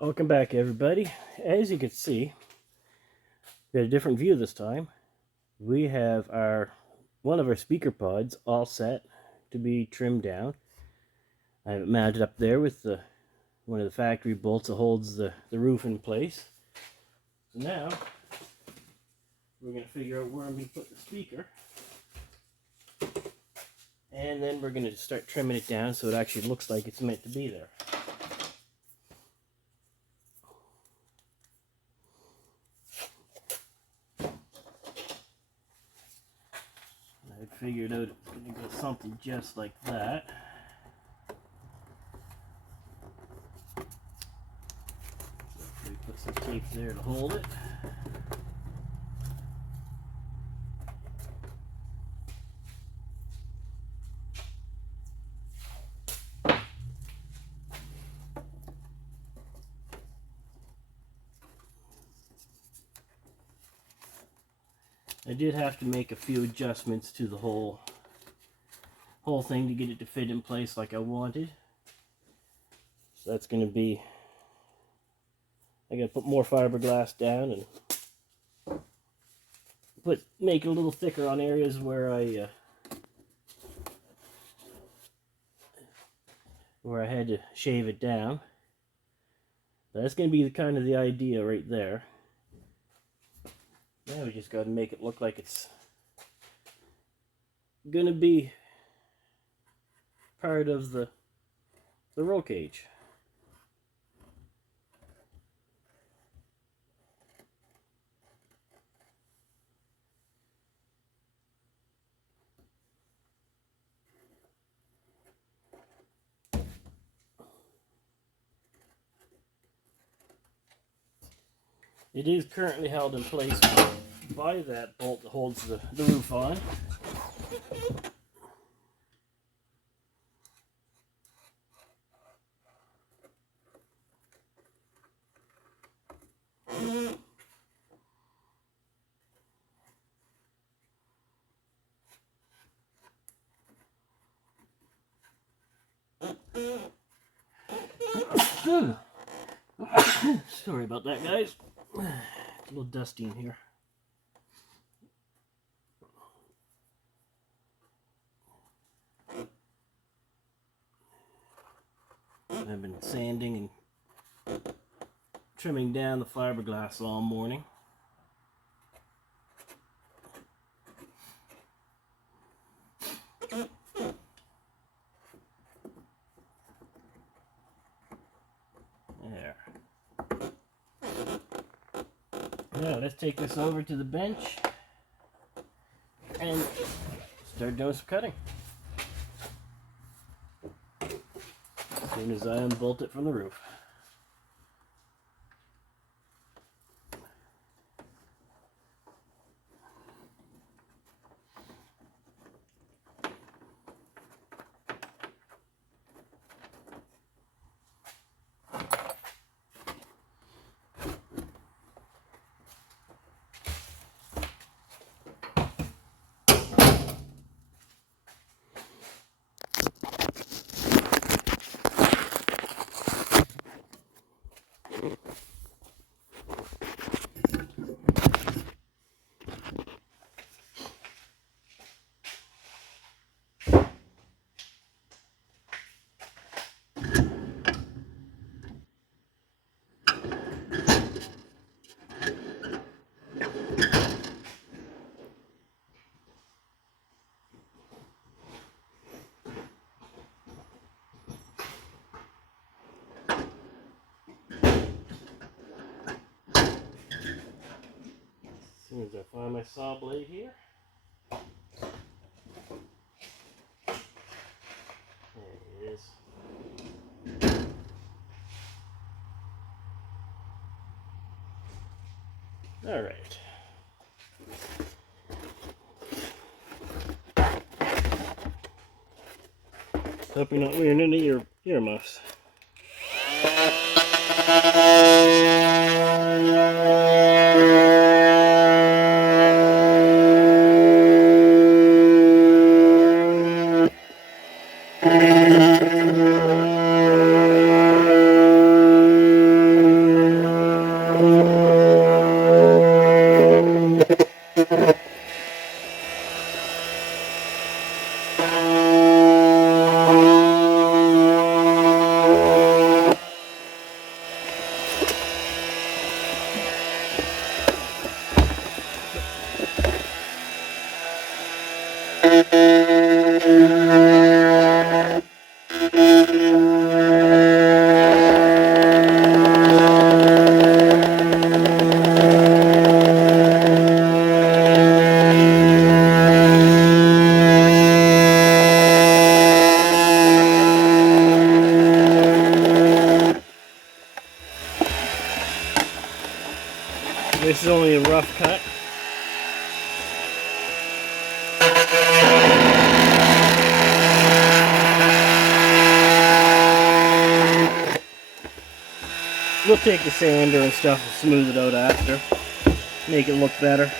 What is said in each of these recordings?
Welcome back, everybody. As you can see, we got a different view this time. We have one of our speaker pods all set to be trimmed down. I have it mounted up there with one of the factory bolts that holds the roof in place. So now we're going to figure out where I'm going to put the speaker, and then we're going to start trimming it down so it actually looks like it's meant to be there. I figured out it's going to go something just like that. We put some tape there to hold it. I did have to make a few adjustments to the whole thing to get it to fit in place like I wanted. So that's going to be, I got to put more fiberglass down and make it a little thicker on areas where I had to shave it down. That's going to be kind of the idea right there. Now we just got to make it look like it's going to be part of the roll cage. It is currently held in place by that bolt that holds the roof on. Sorry about that, guys. It's a little dusty in here. I've been sanding and trimming down the fiberglass all morning. There. Now let's take this over to the bench and start doing some cutting. As soon as I unbolt it from the roof. As soon as I find my saw blade here. There it is. All right. Hope you're not wearing any of your earmuffs. This is only a rough cut. We'll take the sander and stuff and smooth it out after. Make it look better.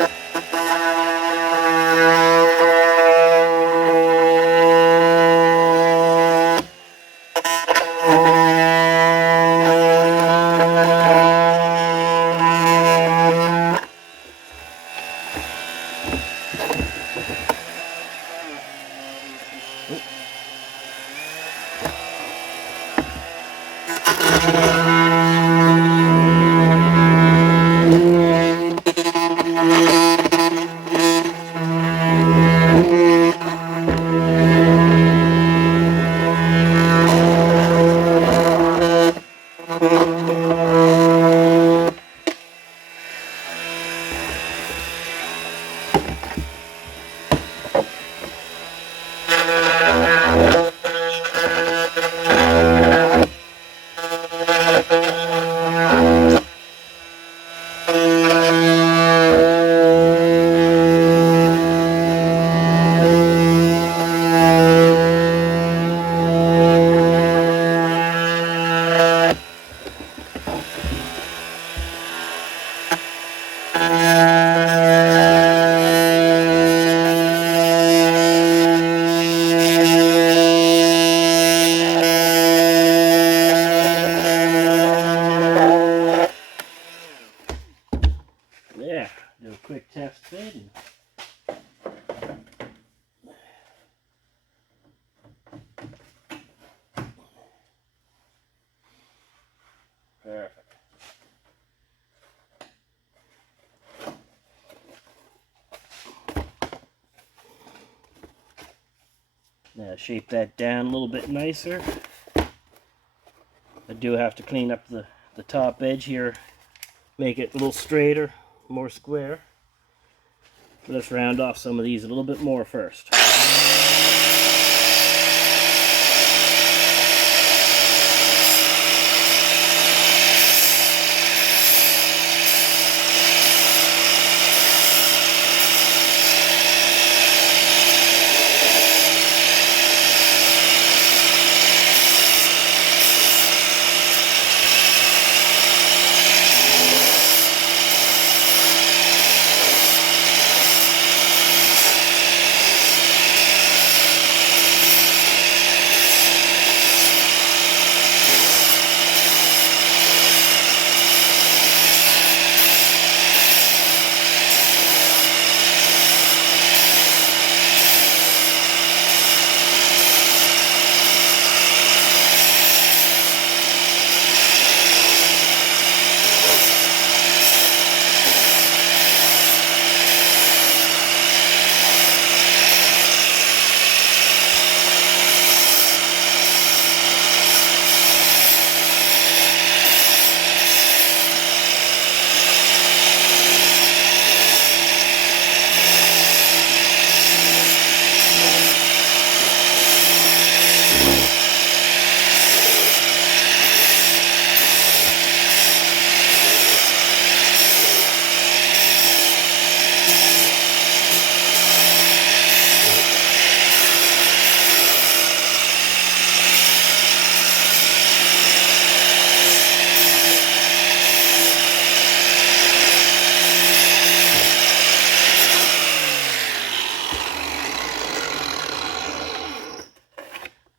Yeah, do a quick test fit. Perfect. Now shape that down a little bit nicer. I do have to clean up the top edge here, make it a little straighter, more square. Let's round off some of these a little bit more first.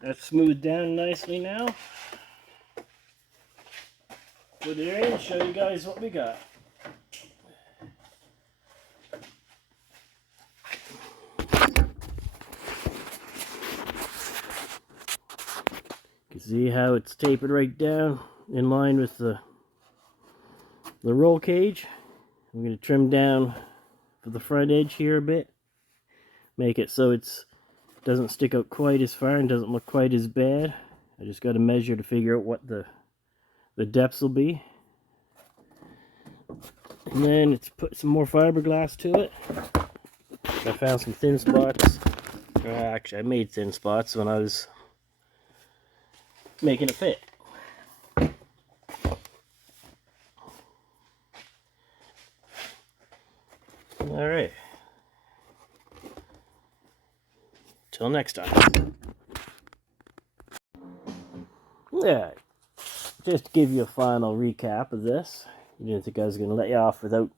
That's smoothed down nicely now. Put it in and show you guys what we got. You can see how it's tapered right down in line with the roll cage. I'm going to trim down for the front edge here a bit. Make it so it doesn't stick out quite as far and doesn't look quite as bad. I just got to measure to figure out what the depths will be. And then it's put some more fiberglass to it. I found some thin spots. Actually, I made thin spots when I was making it fit. All right. Till next time. Yeah. Just to give you a final recap of this. I didn't think I was going to let you off without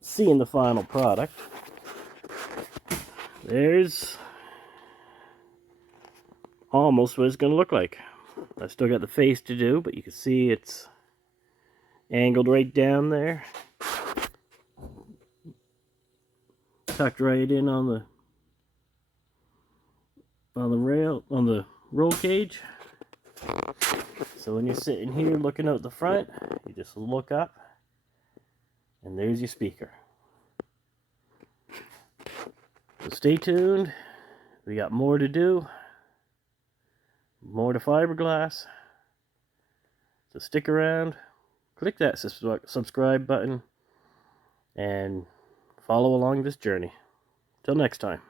seeing the final product. There's almost what it's going to look like. I still got the face to do, but you can see it's angled right down there. Tucked right in on the roll cage. So when you're sitting here looking out the front, you just look up and there's your speaker. So stay tuned. We got more to do. More to fiberglass. So stick around. Click that subscribe button and follow along this journey. Till next time.